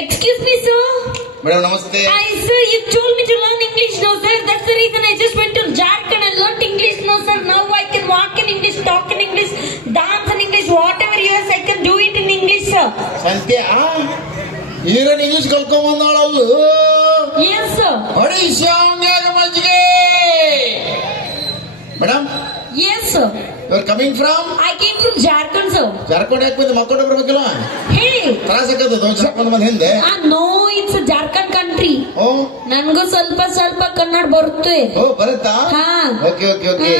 Excuse me, sir. Madam, namaste. Sir, you told me to learn English now, sir. That's the reason I just went to Jharkhand and learned English now, sir. Now I can walk in English, talk in English, dance in English, whatever you ask, I can do it in English, sir. ಸಂತ್ಯ ಈರನ್ English ಕಲ್ಕೊಂಬಂದಾಳಲ್ಲ. Yes, sir. ಬಡಿ ಶಾಂಗಾಗ ಮಜ್ಜಿಗೆ. Madam, Yes, sir. you are coming from? I came from Jharkhand, sir. Jharkhand ಯಾಕೆ ಬಂದು ಮಕ್ಕೊಂಡು ಬರ್ಬೇಕಿಲ್ಲ? Hey. ತ್ರಾಸ ಆಗತ್ತದ ಜಾರ್ಖಂಡ್ ಬಂದ ಹಿಂದೆ. No, it's a Jharkhand country. ಓ ನನಗೂ ಸ್ವಲ್ಪ ಕನ್ನಡ ಬರುತ್ತೆ. ಓ ಬರುತ್ತಾ? ಹಾ. Okay okay okay.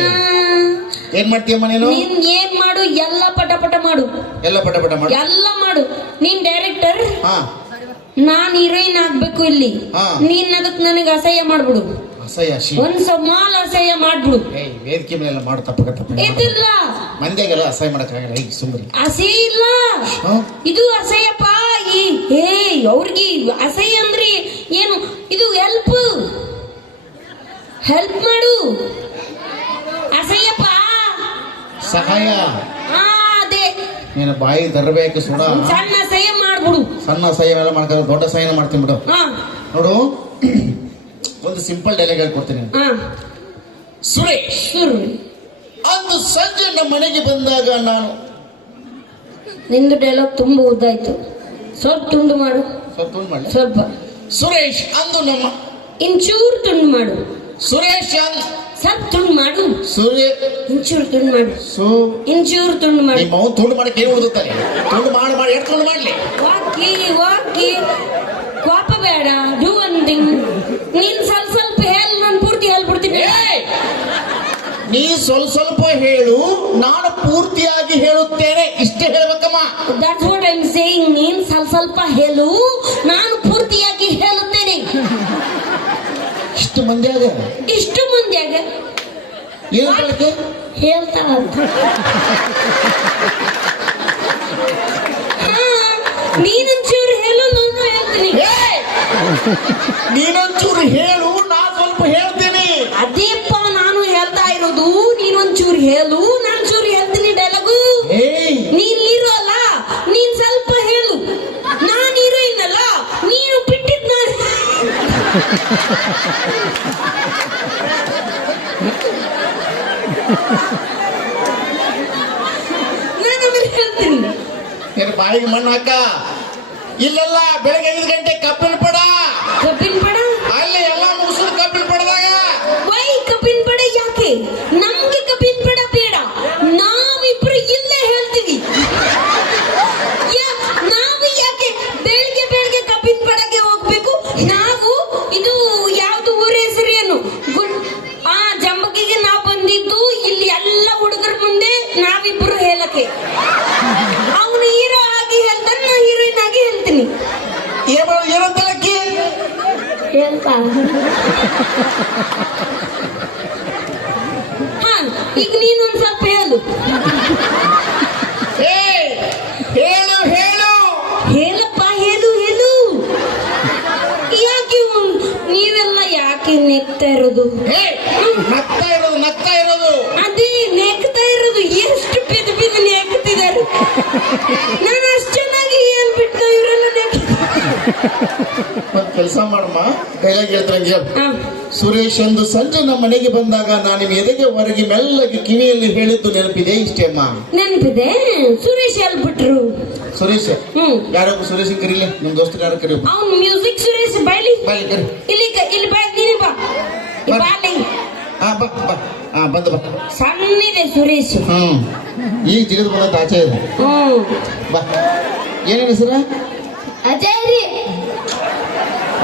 ಏನ್ ಮಾಡ್ತೀಯಮ್ಮ ನೀನು? ನೀನ್ ಏನ್ ಮಾಡು, ಎಲ್ಲ ಪಟ ಮಾಡು. ಎಲ್ಲ ಪಟ ಮಾಡು. ಎಲ್ಲ ಮಾಡು. ನೀನ್ ಡೈರೆಕ್ಟರ್, ಹಾ ನಾನ್ ಹೀರೋಯಿನ್ ಆಗ್ಬೇಕು ಇಲ್ಲಿ. ಹಾ. ನೀನ್ ಅದಕ್ ನನಗೆ ಅಸಹ್ಯ ಮಾಡ್ಬಿಡು. ಅಸಹ್ಯ ಶಿ. ಒಂದ್ ಸಮಾಲ್ ಅಸಹ್ಯ ಮಾಡ್ಬಿಡು. ಏಯ್ ವೇದಿಕೆ ಮೇಲೆಲ್ಲ ಮಾಡು ತಪ್ಪ. ಇದಿಲ್ಲ, ಮಂದಿಗೆಲ್ಲ ಅಸಹ್ಯ ಮಾಡಕ್ಕಾಗಲ್ಲ. ಈಗ ಸುಮ್ಮನೆ ಅಸಹ್ಯ ಇಲ್ಲ, ಇದು ಅಸಹ್ಯಪ್ಪ. ಅವ್ರಿಗೆ ಅಸಹ್ಯ ಅಂದ್ರೆ ಏನು? ಇದು ಹೆಲ್ಪ್ ಮಾಡು. ಅಸಹ್ಯಪ್ಪ ಸಹಾಯ. ಅದೇ ನೀನು ಬಾಯಿ ತರಬೇಕು ಸುಡ. ಸಣ್ಣ ಅಸಹ್ಯ ಮಾಡ್ಬಿಡು. ಸಣ್ಣ ಅಸಹ್ಯ ಎಲ್ಲ ಮಾಡ್ತಾರೆ, ದೊಡ್ಡ ಅಸಹ್ಯ ಮಾಡ್ತೀನಿ ಬಿಡು. ನೋಡು, ಒಂದು ಸಿಂಪಲ್ ಡೈಲಾಗ್ ಹೇಳ್ಕೊಡ್ತೀನಿ. ಸುರೇಶ್, ಅಂದು ಸಂಜೆ ನಮ್ಮ ಮನೆಗೆ ಬಂದಾಗ ನಾನು. ನಿಂದು ಡೈಲಾಗ್ ತುಂಬಾ ಉದ್ದಾಯ್ತು, ಸ್ವಲ್ಪ ತುಂಡು ಮಾಡು. ಸ್ವಲ್ಪ ತುಂಡು ಮಾಡಿ. ಸ್ವಲ್ಪ. ಸುರೇಶ್ ಅಂದು ನಮ್ಮ. ಇಂಚೂರು ತುಂಡು ಮಾಡು. ಸುರೇಶ್ ಸ್ವಲ್ಪ ತುಂಡು ಮಾಡು. ಇಂಚೂರು ತುಂಡು ಮಾಡು. ಇಂಚೂರು ತುಂಡು ಮಾಡು. ನಿಮ್ಮ ಅವ್ನು ತುಂಡು ಮಾಡಕ್ಕೆ ಏನು ಓದುತ್ತಾರೆ? ತುಂಡು ಮಾಡಿ ಎಷ್ಟು ತುಂಡು ಮಾಡ್ಲಿ? ವಾಕಿ ಕೋಪ ಬೇಡ. Do one thing. ನೀನ್ ಸ್ವಲ್ಪ ಹೇಳು, ನಾನು ಪೂರ್ತಿ ಹೇಳ್ಬಿಡ್ತೀನಿ. ನೀ ಸ್ವಲ್ಪ ಹೇಳು, ನಾನು ಪೂರ್ತಿಯಾಗಿ ಹೇಳುತ್ತೇನೆ. ಇಷ್ಟೇ ಹೇಳ್ಬೇಕಮ್ಮ. That's what I am saying. ನೀನ್ ಸ್ವಲ್ಪ ಹೇಳು, ನಾನು ಪೂರ್ತಿಯಾಗಿ ಹೇಳುತ್ತೇನೆ. ಇಷ್ಟು ಮಂದಿಯಾಗ ಏನು ಹೇಳಕ್ಕೆ ಹೇಳ್ತಾ ನೀನೊಂಚೂರು ಹೇಳು, ನಾನು ಹೇಳ್ತೀನಿ. ನೀನೊಂಚೂರು ಹೇಳು, ನಾನು ಸ್ವಲ್ಪ ಹೇಳ್ತೀನಿ. ಅದೇಪ್ಪ ನಾನು ಹೇಳ್ತಾ ಇರೋದು. ನೀನೊಂಚೂರು ಹೇಳು, ನಾನು ಚೂರು ಹೇಳ್ತೀನಿ. ಡೈಲಾಗು ನೀನ್ ಹೀರೋ ಅಲ್ಲ, ನೀನ್ ಸ್ವಲ್ಪ ಹೇಳು. ನಾನು ಹೀರೋಯಿನ್ ಅಲ್ಲ, ನೀನು ಬಿಟ್ಟಿದ್ ನಾನು ಹೇಳ್ತೀನಿ. ಬಾಯಿಗೆ ಮಣ್ಣು ಹಾಕ. ಇಲ್ಲೆಲ್ಲ ಬೆಳಗ್ಗೆ 5 ಗಂಟೆ ಕಬ್ಬಿನ ಪಡ ಅಲ್ಲಿ ಎಲ್ಲ ಮುಗಿಸಿದ ಕಬ್ಬಿನ ಪಡದಾಗ. ವೈ ಕಬ್ಬಿನ ಪಡ ಯಾಕೆ? ನಮ್ಗೆ ಕಬ್ಬಿನ ಪಡ ಬೇಡ, ನಾವಿಬ್ರು ಇಲ್ಲೇ ಹೇಳ್ತೀವಿ. ನಾವು ಯಾಕೆ ಬೆಳಗ್ಗೆ ಕಬ್ಬಿನ ಪಡಕ್ಕೆ ಹೋಗ್ಬೇಕು? ನಾವು ಇದು ಯಾವ್ದು ಊರ ಹೆಸರು ಏನು? ಜಂಬಗಿಗೆ ನಾವು ಬಂದಿದ್ದು ಇಲ್ಲಿ ಎಲ್ಲ ಹುಡುಗರ ಮುಂದೆ ನಾವಿಬ್ರು ಹೇಳಕ್ಕೆ. ಅವನು ಹೀರೋ ಆಗಿ ಹೇಳ್ತಾನೆ, ನಾ ಹೀರೋಯಿನ್ ಆಗಿ ಹೇಳ್ತೀನಿ. ಏನಂತಲಕ್ಕಿ ಹೇಳ್ತಾ ಈಗ ನೀನೊಂದ್ ಸ್ವಲ್ಪ ಹೇಳು. ಹೇಳಪ್ಪ, ಹೇಳು. ಯಾಕೆ ನೀವೆಲ್ಲ ಯಾಕೆ ನೆಗ್ತಾ ಇರೋದು? ನಗ್ತಾ ಇರೋದು ಅದೇ ನೆಗ್ತಾ ಇರೋದು. ಎಷ್ಟು ಬಿದ್ದು ನೆಗ್ತಿದ್ದಾರೆ. ನಾನು ಅಷ್ಟು ಚೆನ್ನಾಗಿ ಹೇಳ್ಬಿಟ್ಟು ಇವರೆಲ್ಲ ಒಂದ್ ಕೆಲಸ ಮಾಡಮ್ಮ, ಡೈಲಾಗ್ ಹೇಳ್ತಾರಂಗೆ. ಸುರೇಶ್ ಒಂದು ಸಂಜೆ ನಮ್ಮ ಮನೆಗೆ ಬಂದಾಗ ನಾನು ನಿಮ್ಮ ಎದೆಗೆ ಹೊರಗೆ ಮೆಲ್ಲಗೆ ಕಿವಿಯಲ್ಲಿ ಹೇಳಿದ್ದು ನೆನಪಿದೆ. ಇಷ್ಟೇ ಅಮ್ಮ. ನೆನಪಿದೆ. ಸುರೇಶ್ ಹೇಳ್ಬಿಟ್ರು. ಸುರೇಶ್ ಯಾರೋ ಸುರೇಶ್ ಕರೀಲಿ, ನಿಮ್ ದೋಸ್ತರು ಯಾರು ಕರೀ. ಅವ್ನು ಮ್ಯೂಸಿಕ್ ಸುರೇಶ್ ಬಾಯ್ಲಿ ಇಲ್ಲಿ ಬಾ. ನೀನು ಬಾ. ಬಂದ ಬಾ. ಸಣ್ಣಿದೆ ಸುರೇಶ್. ಈಗ ಜಿಗಿದು ಬಂದಂತ ಆಚೆ ಇದೆ. ಬಾ. ಏನೇನು ಹೆಸರ? ಅಜಯ್ ರೀ.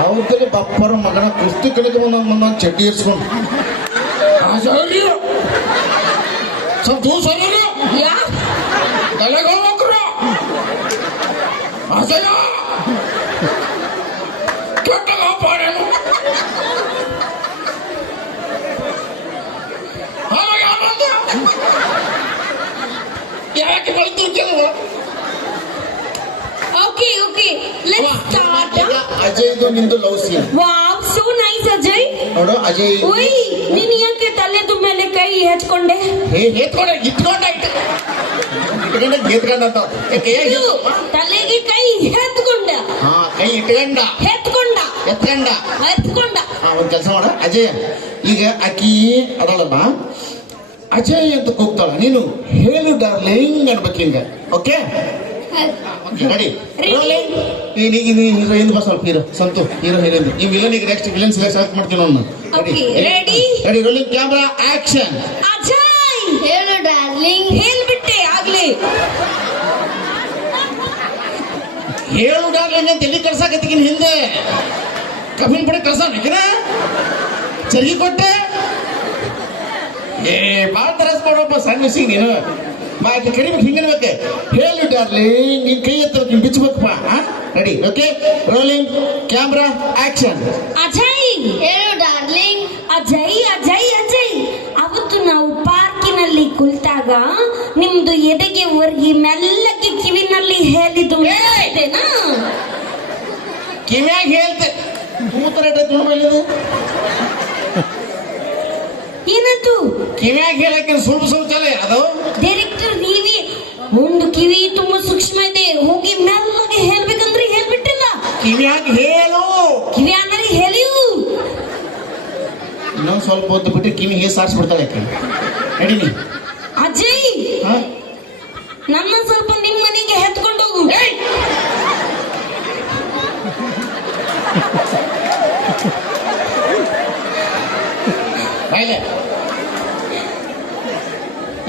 ಅವ್ರಲ್ಲಿ ಬಪ್ಪರ ಮಗನ ಕುಸ್ತಿ ಕಡೆಗೆ ಬಂದ ಚಡ್ಡಿ ಇರ್ಸ್ಕೊಂಡು ಸ್ವಲ್ಪ ದೂರ ಹೋಗ್ರು. ಅಜಯ ಯಾಕೆ ಬೈತು ಕೆಲವು. Okay, let's start. ಅಜಯ್ದು ನಿಂದು love scene. Wow, so nice Ajay. ನೋಡು ಅಜಯ್. ಓಯ್, ನೀನು ಯಾಕೆ ತಲೆದು ಮೇಲೆ ಕೈ ಎತ್ಕೊಂಡೆ? ತಲೆಗೆ ಕೈ ಎತ್ಕೊಂಡ. ಕೈ ಇಟ್ಕೊಂಡ ಎತ್ಕೊಂಡ ಎತ್ಕೊಂಡ ಎತ್ಕೊಂಡ. ಒಂದ್ ಕೆಲಸ ಮಾಡ ಅಜಯ್, ಈಗ ಆಕಿ ಅದಲ್ಲಮ್ಮ ಅಜಯ್ ಅಂತ ಕೂಗ್ತಾಳ, ನೀನು ಹೇಳು ಡಾರ್ಲಿಂಗ್ ಅನ್ಬೇಕು ಹಿಂಗ. Okay ready? ಹಿಂದ ಬಸ್ ಸ್ವಲ್ಪ ಹೀರೋ ಸಂತು ಹೀರೋ ಹೀರೋಯಿನ್ ಈ ವಿಲನಿಗೆ ನೆಕ್ಸ್ಟ್ ವಿಲನ್ ಸೆಲೆಕ್ಟ್ ಮಾಡ್ತೀವಿ ನಾವು. Ready ready rolling camera action. Ajay ಹೇಳು ಡಾರ್ಲಿಂಗ್. ಹೇಳ್ಬಿಟ್ಟೆ ಆಗ್ಲೇ. ಹೇಳು ಡಾರ್ಲಿಂಗ್ ಅಂತ ಎಲ್ಲಿ ಕಳ್ಸಾಕತ್ತೀಗಿನ ಹಿಂದೆ ಕಬ್ಬಿನ ಪಡೆ ಕಳ್ಸಾನ ಚರ್ಗಿ ಕೊಟ್ಟೆ. ಬಾಳ ತರಸ್ ಮಾಡೋಪ್ಪ ಸಣ್ಣ ಮಿಸ್ಸಿಂಗ್ ನೀನು. ಬಾಕಿ ಕರಿಬೇಕು ಹಿಂಗಿರ್ಬೇಕು. ಹೇಳು ಡಾರ್ಲಿಂಗ್, ನಿನ್ ಕೈ ಎತ್ತ ನೀನ್ ಬಿಚ್ಚಬೇಕಪ್ಪ. Ready? Okay rolling camera action. Ajay ಹೇಳು ಡಾರ್ಲಿಂಗ್. ಅಜಯ್ ಅಜಯ್ ಅಜಯ್, ಅವತ್ತು ನಾವು ಪಾರ್ಕಿನಲ್ಲಿ ಕುಳಿತಾಗ ನಿಮ್ದು ಎದೆಗೆ ಒರ್ಗಿ ಮೆಲ್ಲಕ್ಕೆ ಕಿವಿನಲ್ಲಿ ಹೇಳಿದ್ದು ಹೇಳಿದೆನಾ? ಕಿವ್ಯಾಗ ಹೇಳ್ತೆ ಮೂತರ ತುಣಬಲ್ಲಿದು ಏನದು? ಕಿವ್ಯಾಗ ಹೇಳಕ್ಕೆ ಸುಳ್ಳು ಸುಳ್ಳು ಚಲ ಅದು. ಡೈರೆಕ್ಟರ್ ನೀವೇ. ಒಂದು ಕಿವಿ ತುಂಬಾ ಸೂಕ್ಷ್ಮ ಇದೆ, ಹೋಗಿ ಮೆಲ್ಲಗೆ ಹೇಳ್ಬೇಕಂದ್ರೆ ಹೇಳ್ಬಿಟ್ಟಿಲ್ಲ. ಕಿವ್ಯಾಗ ಹೇಳು. ಕಿವಿಯಾನಲ್ಲಿ ಹೇಳಿಯು. ಇನ್ನೊಂದು ಸ್ವಲ್ಪ ಹೊತ್ತು ಬಿಟ್ಟು ಕಿವಿ ಹೇಗೆ ಸಾರಿಸ್ಬಿಡ್ತಾಳೆ ಯಾಕೆ. ನಡೀನಿ ಅಜಯ್, ನನ್ನ ಸ್ವಲ್ಪ ನಿಮ್ಮ ಮನೆಗೆ ಎತ್ಕೊಂಡು ಹೋಗು. ಬಾಯ್ಲೆ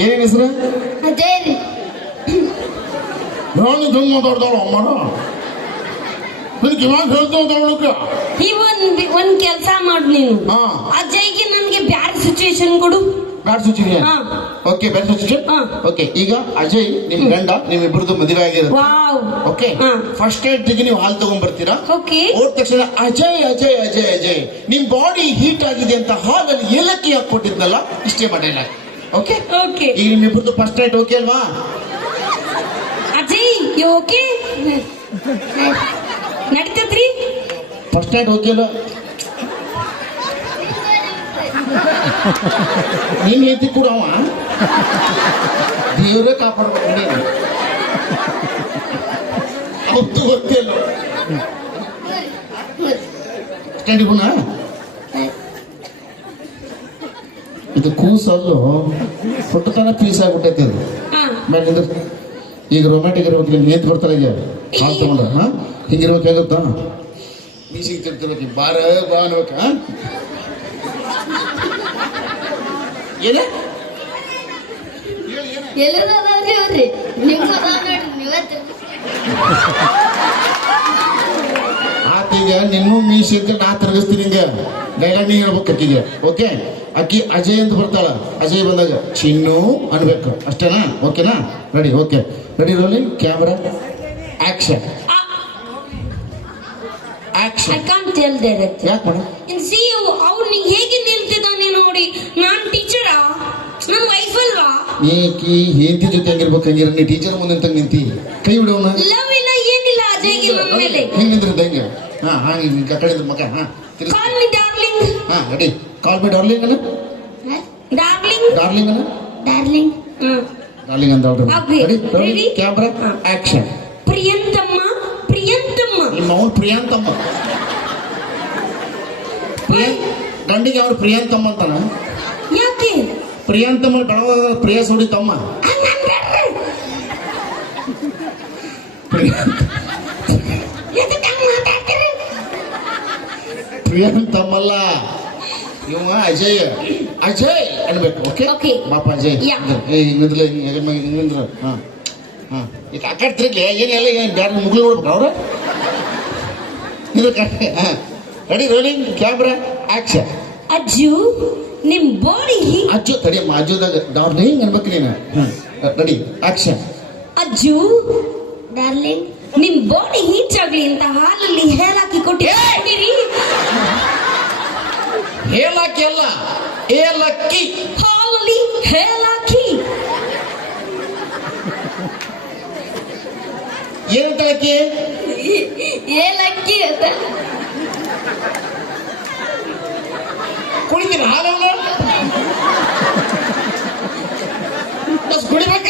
ಏನೇನು ಹೆಸರು? ಅಜಯ್. ನಾನು ಜಂಗ್ ಮಾತಾಡ್ತಾಳ ಅಮ್ಮನ ಇವಾಗ ಹೇಳ್ತಾವಳಕ್ಕ. ಈ ಒಂದ್ ಕೆಲ್ಸ ಮಾಡು ನೀನು. ಹಾ, ಅಜಯ್ಗೆ ನನ್ಗೆ ಬ್ಯಾರೆ ಸಿಚುವೇಶನ್ ಕೊಡು. Bad situation. ಹಾ. Okay, bad situation. ಹಾ. ಓಕೆ, ಈಗ ಅಜಯ್ ನಿಮ್ ಗಂಡ ನಿಮ್ಮಿಬ್ಬರದು ಮದುವೆ ಆಗಿರುತ್ತೆ. ವಾವ್. ಓಕೆ, ಹಾ. ಫಸ್ಟ್ ಏಡ್ಗೆ ನೀವು ಹಾಲು ತಗೊಂಡ್ಬರ್ತೀರಾ. ಓಕೆ. ಹೋದ ತಕ್ಷಣ ಅಜಯ್ ಅಜಯ್ ಅಜಯ್ ಅಜಯ್ ನಿಮ್ ಬಾಡಿ ಹೀಟ್ ಆಗಿದೆ ಅಂತ ಹಾಲಲ್ಲಿ ಏಲಕ್ಕಿ ಹಾಕೊಟ್ಟಿದ್ನಲ್ಲ, ಇಷ್ಟೇ ಮಾಡಿಲ್ಲ. Okay okay. ಈಗ ನಿಮ್ಮಿಬ್ಬರದು ಫಸ್ಟ್ ಏಡ್ ಓಕೆ ಅಲ್ವಾ? Ajay you okay? ನಡೀತದ್ರಿ? ಫಸ್ಟ್ ಏಡ್ ಓಕೆ ಅಲ್ವಾ? ನೀನ್ ಹೇಳ್ತಿ ಕೂಡ ಅವ ದೇವ್ರೇ ಕಾಪಾಡ್ಬೇಕು. ನೀನು ಅವತ್ತು ಗೊತ್ತಿಲ್ಲ ಸ್ಟಡಿ ಗುಣ ಇದು ಕೂಸಲ್ಲು ಹುಟ್ಟತನ ಪೀಸ್ ಆಗ್ಬಿಟ್ಟೈತಿ ಅದು. ಮೇಲೆ ಈಗ ರೊಮ್ಯಾಟಿಕ್ ಇರ್ಬೇಕು. ನೀನು ಏತ್ ಬರ್ತಾಳೆ ಈಗ ಹಾಲು ತಗೊಂಡ ಹಿಂಗಿರ್ಬೇಕು. ಹೇಗುತ್ತಾ ಮೀಸಿಗೆ ತಿರ್ತಿರ್ಬೇಕು. ಬಾರ ಬಾ ಅನ್ಬೇಕ. ಏನ ಆತೀಗ ನಿನ್ನೂ ಮೀಸಿ ಅಂತ ನಾ ತಿರ್ಗಿಸ್ತೀನಿ. ಹಿಂಗ ಡೈಲಾಗ್ ನೀ ಹೇಳ್ಬೇಕು ಅಕ್ಕಿಗೆ. ಓಕೆ, ಅಕ್ಕಿ ಅಜಯ್ ಅಂತ ಬರ್ತಾಳ. ಅಜಯ್ ಬಂದಾಗ ಚಿನ್ನು ಅನ್ಬೇಕು. ಅಷ್ಟೇನಾ? ಓಕೆನಾ? Ready? Okay, ready rolling camera action. I can't tell direct. ಯಾಕೆ ಮೇಡಮ್? See ಅವ್ನು ಹೇಗೆ ನಿಲ್ತಿದ್ದಾನೆ ನೋಡಿ. ನಾನ್ ಟೀಚರಾ? ನನ್ ವೈಫ್ ಅಲ್ವಾ? ನೀಕಿ ಹೆಂಡತಿ ಜೊತೆ ಹಂಗಿರ್ಬೇಕು. ಹಂಗಿರ ನೀ ಟೀಚರ್ ಮುಂದೆ ಅಂತ ನಿಂತಿ ಕೈ ಬಿಡೋಣ. ಲವ್ ಇಲ್ಲ ಏನಿಲ್ಲ ಅಜಯ್ಗೆ ನನ್ನ ಮೇಲೆ. ಹಿಂಗ್ ನಿಂತಿರ್ದ ಹಂಗೆ. ಕಡೆ ಮಗ. Call me darling. Ready? Call me darling ಅನ್ನ. ಡಾರ್ಲಿಂಗ್. ಡಾರ್ಲಿಂಗ್ ಅನ್ನ. ಡಾರ್ಲಿಂಗ್. ಡಾರ್ಲಿಂಗ್ ಅಂತ ರೆಡಿ? Ready camera action. ಪ್ರಿಯಂತಮ್ಮ. ಪ್ರಿಯಂತಮ್ಮ. ನಿಮ್ಮ ಅವ್ನು ಪ್ರಿಯಾಂತಮ್ಮ. ಗಂಡಿಗೆ ಅವ್ರು ಪ್ರಿಯಾಂತಮ್ಮ ಅಂತಾನ. ಯಾಕೆ? ಪ್ರಿಯಾಂತಮ್ಮ ಕಳವ ಪ್ರಿಯ ಸುಡಿ ತಮ್ಮ. ಪ್ರಿಯಾಂತಮ್ಮಲ್ಲ ಇವ ಅಜಯ್. ಅಜಯ್ ಅನ್ಬೇಕು. ಓಕೆ ಬಾಪ ಅಜಯ್. ಹಿಂಗಂದ್ರ ಹಿಂಗಂದ್ರ. ಈಗ ಆ ಕಡೆ ತಿರ್ಗ್ಲಿ ಏನೆಲ್ಲ ಏನು ಬ್ಯಾರ ಮುಗ್ಲು ನೋಡ್ಬೇಕು ಅವ್ರ. ಇದು ಕಡೆ. Ready rolling camera action. Ajju ನಿಮ್ ಬಾಡಿ. ಅಜ್ಜು ತಡಿಯಮ್ಮ. ಅಜ್ಜುದಾಗ ಡಾರ್ಲಿಂಗ್ ಅನ್ಬೇಕು ನೀನು. Ready action. ಅಜ್ಜು ಡಾರ್ಲಿಂಗ್ ನಿಮ್ ಬಾಡಿ ಹೀಟ್ ಆಗ್ಲಿ ಅಂತ ಹಾಲಲ್ಲಿ ಹೇಳಾಕಿ ಕೊಟ್ಟಿರಿ. ಹೇಳಾಕಿ ಅಲ್ಲ, ಏಲಕ್ಕಿ. ಹಾಲಲ್ಲಿ ಹೇಳಾಕಿ. ಏನಂತಳಕ್ಕಿ? ಏಲಕ್ಕಿ ಅಂತ ಕುಡಿತೀರ ಹಾಲನ್ನ? ಕುಡಿಬೇಕ?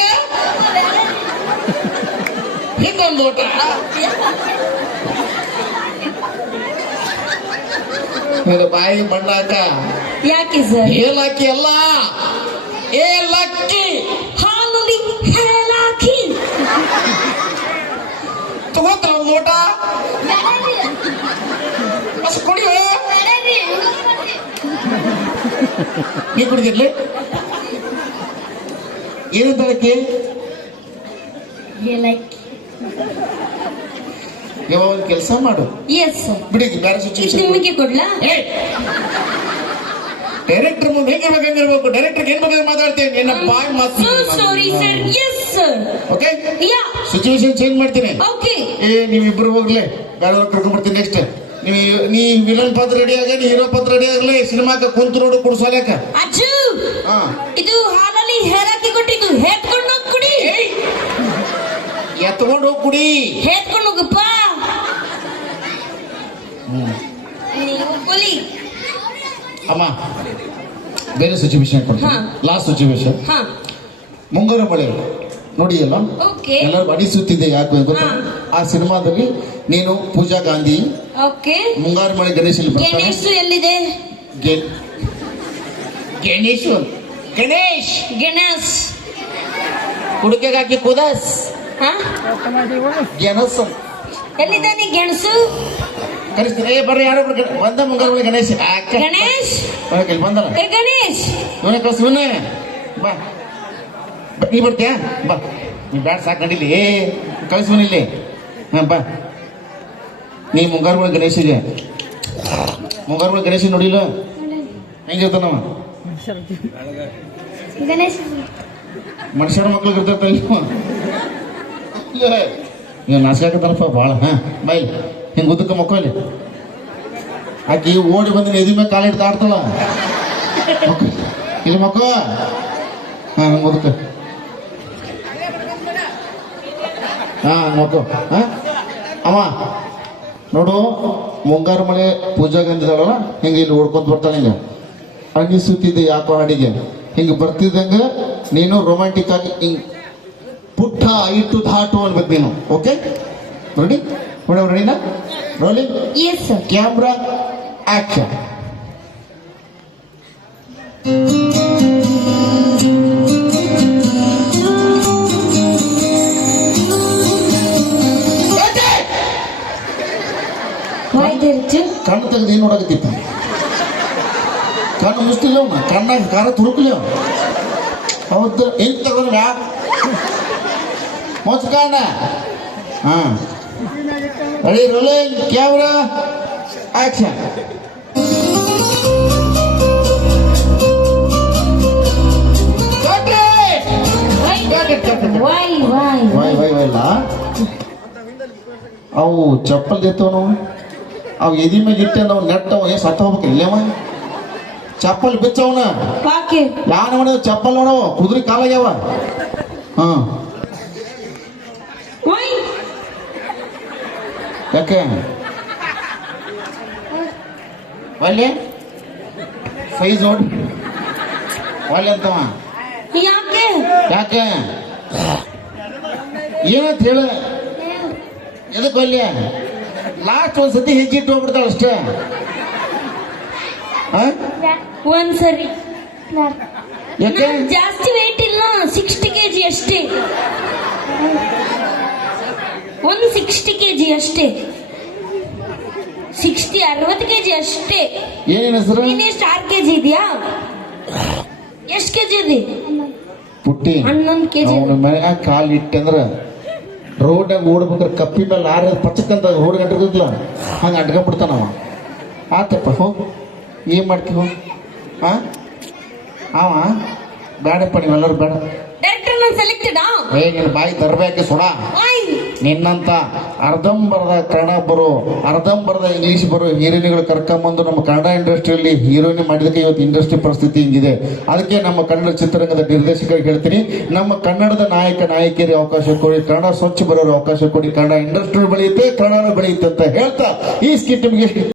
ಹಿಂಗೊಂದು ಊಟ ನಿನ್ನ ಬಾಯಿಗೆ ಮಣ್ಣ ಹಾಕ. ಯಾಕೆ ಸರ್? ಏಲಕ್ಕಿ ಅಲ್ಲ, ಏಲಕ್ಕಿ. ಹಾಲಲ್ಲಿ ಹೇಲಾಕಿ ತಗೋತ ಲೋಟ ಅಷ್ಟು ಕುಡಿಯೋ. ನೀ ಕುಡಿದಿರ್ಲಿ ಏನಂತ ಅದಕ್ಕೆ? ಹೇಲಾಕಿ. ಯಾವ ಒಂದು ಕೆಲಸ ಮಾಡು, ಎಸ್ ಸರ್. ಬಿಡಿ ಬೇರೆ ಇದು ಸಿಚುವೇಶನ್. ನಿಮಗೆ ಕೊಡ್ಲಾ? ಡೈರೆಕ್ಟರ್ ಮುಂದೆ ಹೆಂಗಿರ್ಬೇಕು, ಡೈರೆಕ್ಟರ್ ಏನ್ ಬೇಕಾದ್ರೆ ಮಾತಾಡ್ತೇನೆ, ನಿನ್ನ ಬಾಯ್ ಮಾತು. Sorry sir. Yes sir. Okay, ಯಾ ಸಿಚುವೇಶನ್ ಚೇಂಜ್ ಮಾಡ್ತೀನಿ. ಓಕೆ. ನೀವಿಬ್ರು ಹೋಗ್ಲಿ, ಬೇರೆ ಕರ್ಕೊಂಡ್ ಬರ್ತೀನಿ. ನೆಕ್ಸ್ಟ್ ನೀ ವಿಲನ್ ಪಾತ್ರ ರೆಡಿ ಆಗ, ನೀ ಹೀರೋ ಪಾತ್ರ ರೆಡಿ ಆಗಲಿ. ಸಿನಿಮಾಕ ಕುಂತು ನೋಡು ಕುಡ್ಸಾಲಕ. ಅಜ್ಜು, ಹಾ, ಇದು ಹಾಲಲ್ಲಿ ಹೇಲಾಕಿ ಕೊಟ್ಟಿದ್ದು ಹೇತ್ಕೊಂಡು ಹೋಗಿ ಕುಡಿ. ಎತ್ಕೊಂಡು ಹೋಗಿ ಕುಡಿ. ಹೇತ್ಕೊಂಡು ಹೋಗಪ್ಪ. ನೀವು ಕುಲಿ. ಅಮ್ಮ ಬೇರೆ ಸಿಚುವೇಶನ್ ಕೊಡ್ತೀನಿ. ಹಾ. Last situation. ಹಾ, ಮುಂಗಾರು ಮಳೆ ನೋಡಿ ಅಲ್ಲ, ಓಕೆ. ಎಲ್ಲರೂ ಅಡಿಸುತ್ತಿದ್ದೆ. ಯಾಕೆ ಗೊತ್ತಾ? ಹಾ. ಆ ಸಿನಿಮಾದಲ್ಲಿ ನೀನು ಪೂಜಾ ಗಾಂಧಿ, ಓಕೆ. ಮುಂಗಾರು ಮಳೆ ಗಣೇಶ್ ಇಲ್ಲಿ ಬರ್ತಾನೆ. ಗಣೇಶ್ ಎಲ್ಲಿದೆ? ಗಣೇಶ್ ಗಣೇಶ್ ಗಣೇಶ್ ಕುಡಿಕೆಗೆ ಹಾಕಿ ಕುದಸ್ ಹಾ, ಗೆಣಸ್ ಎಲ್ಲಿದ್ದಾನೆ ಗೆಣಸು? ಕರಿಸ್ತೀನಿ. ಬರ್ರಿ, ಯಾರೊಬ್ರು ಬಂದ ಮುಂಗಾರು ಮಳೆ ಗಣೇಶ್. ಗಣೇಶ್ ಇಲ್ಲಿ ಬಂದಲ್ಲ, ಏ ಗಣೇಶ್. ಇವನೇ ಕಳ್ಸಿ, ಇವನೇ ಬಾ. ನೀ ಬರ್ತೀಯಾ? ಬಾ, ನೀ ಬ್ಯಾಡ ಸಾಕು, ನಡಿಲಿ. ಕಳಿಸ್ವನ್ ಇಲ್ಲಿ. ಹಾ ಬಾ. ನೀ ಮುಂಗಾರು ಮಳೆ ಗಣೇಶಿಗೆ, ಮುಂಗಾರು ಮಳೆ ಗಣೇಶ ನೋಡಿಲ್ಲ ಹೆಂಗಿರ್ತಾನವ? ಗಣೇಶ್ ಮನುಷ್ಯರ ಮಕ್ಳಿಗೆ ಇರ್ತೈತ ನೀವು ನಾಚಿಕೆ ಆಗತ್ತಲ್ಲಪ್ಪ ಭಾಳ. ಹಾ ಬಾಯ್ಲಿ, ಹಿಂಗೆ ಉದ್ದಕ್ಕೆ ಮಕ್ಕಳಿ. ಆಕಿ ಓಡಿ ಬಂದು ಎದಿ ಮೇಲೆ ಕಾಲಿಟ್ಟು ಆಡ್ತಾಳ. ಇಲ್ಲಿ ಮಕ್ಕ. ಹಾ ಹಂಗೆ ಉದಕ್ಕೆ. ಹಾ ಮಕ್ಕ. ಹಾ ಅಮ್ಮ ನೋಡು, ಮುಂಗಾರು ಮಳೆ ಪೂಜಾ ಗಂಧಿದಾಳಲ್ಲ, ಹಿಂಗೆ ಇಲ್ಲಿ ಓಡ್ಕೊಂತ ಬರ್ತಾಳೆ. ಹಿಂಗೆ ಅನಿಸುತ್ತಿದ್ದೆ ಯಾಕೋ ಹಾಡಿಗೆ. ಹಿಂಗೆ ಬರ್ತಿದ್ದಂಗೆ ನೀನು ರೊಮ್ಯಾಂಟಿಕ್ ಆಗಿ ಹಿಂಗೆ ಪುಟ್ಟ ಇಟ್ಟು ಧಾಟು ಅನ್ಬೇಕು ನೀನು. Okay ready? ಮೇಡಮ್ ರೆಡಿನಾ? Rolling yes sir. Camera action. ಕಣ್ಣು ತೆಗೆದು ಏನು ನೋಡಕತ್ತಿಪ್ಪ? ಕಣ್ಣು ಮುಸ್ತಿಲ್ಲ ಅವನ, ಕಣ್ಣಾಗ ಕಾರ ತುರುಕ್ಲಿ ಅವ. ಹೌದು, ಹೆಂಗ್ ತಗೊಂಡ ಮುಚ್ಕಣ್ಣ. ಹಾ ರೆಡಿ, ರೋಲಿಂಗ್ ಕ್ಯಾಮ್ರಾ ಆಕ್ಷನ್. ವೈಲ್ಲ ಅವು ಚಪ್ಪಲ್ ದೇತವ ನಾವು, ಅವು ಎದಿ ಮ್ಯಾಗ ಇಟ್ಟೆ ನಾವು ನೆಟ್ ಅವ ಏನು ಸತ್ತ ಹೋಗ್ಬೇಕು ಇಲ್ಲೇವ. ಚಪ್ಪಲ್ ಬಿಚ್ಚವನ ಯಾನ್ ನೋಡವ, ಚಪ್ಪಲ್ ನೋಡವ ಕುದುರೆ ಕಾಲಾಗ್ಯಾವ. ಹಾ ಯಾಕೆ ಒಲ್ಲೆ ಸೈಜ್ ನೋಡ್ ಒಲ್ಲೆ ಅಂತವ. ಯಾಕೆ? ಯಾಕೆ ಏನಂತ ಹೇಳ? ಎದಕ್ಕೆ ಒಲ್ಲೆ? ಲಾಸ್ಟ್ ಒಂದ್ಸತಿ ಹೆಜ್ಜಿಟ್ಟು ಹೋಗ್ಬಿಡ್ತಾಳ ಅಷ್ಟೇ. ಒಂದ್ಸರಿ. ಯಾಕೆ? ಜಾಸ್ತಿ ವೇಟ್ ಇಲ್ಲ, 60 kg ಅಷ್ಟೇ. 160 kg ಅಷ್ಟೇ. 60 kg ಅಷ್ಟೇ. ಏನೇನು ಹೆಸರು? ನೀನೆಷ್ಟು 6 kg ಇದೆಯಾ? ಎಷ್ಟು kg ಇದೆ? ಪುಟ್ಟಿ 11 kg. ಅವನ ಮನ್ಯಾಗ ಕಾಲು ಇಟ್ಟಂದ್ರ ರೋಡ್ನಾಗ ಓಡ್ಬೇಕಾದ್ರೆ ಕಪ್ಪಿ ಮೇಲೆ ಆರ ಪಚ್ಚಕ್ಕಂತ ರೋಡ್ ಗಂಟಿರ್ತಿದ್ಲ ಹಂಗೆ ಅಡ್ಕೊಂಡ್ಬಿಡ್ತಾನವ. ಆತಪ್ಪ ಹೋಗ್, ಏನ್ ಮಾಡ್ತೀವಿ ಹೋಗ್. ಹಾ ಅವ ಬೇಡಪ್ಪ, ನೀವೆಲ್ಲರೂ ಬೇಡ. ಡೈರೆಕ್ಟರ್ ನಾನು ಸೆಲೆಕ್ಟೆಡ್. ನಿನ್ನ ಬಾಯಿ ತರಬೇಕೆ ಸುಡ. ನಿನ್ನಂತ ಅರ್ಧಂಬರ್ಧ ಕನ್ನಡ ಬರೋ, ಅರ್ಧಂಬರ್ಧ ಇಂಗ್ಲಿಷ್ ಬರೋ ಹೀರೋಯಿನ್ಗಳು ಕರ್ಕೊಂಬಂದು ನಮ್ಮ ಕನ್ನಡ ಇಂಡಸ್ಟ್ರಿಯಲ್ಲಿ ಹೀರೋಯಿನ್ ಮಾಡಿದಕ್ಕೆ ಇವತ್ತು ಇಂಡಸ್ಟ್ರಿ ಪರಿಸ್ಥಿತಿ ಹಿಂಗಿದೆ. ಅದಕ್ಕೆ ನಮ್ಮ ಕನ್ನಡ ಚಿತ್ರರಂಗದ ನಿರ್ದೇಶಕರಿಗೆ ಹೇಳ್ತೀನಿ, ನಮ್ಮ ಕನ್ನಡದ ನಾಯಕ ನಾಯಕಿಯರಿಗೆ ಅವಕಾಶ ಕೊಡಿ, ಕನ್ನಡ ಸ್ವಚ್ಛ ಬರೋರು ಅವಕಾಶ ಕೊಡಿ. ಕನ್ನಡ ಇಂಡಸ್ಟ್ರಿ ಬೆಳೆಯುತ್ತೆ, ಕನ್ನಡ ಬೆಳೆಯುತ್ತೆ ಅಂತ ಹೇಳ್ತಾ ಈ ಸ್ಕಿಟ್ ನಿಮಗೆ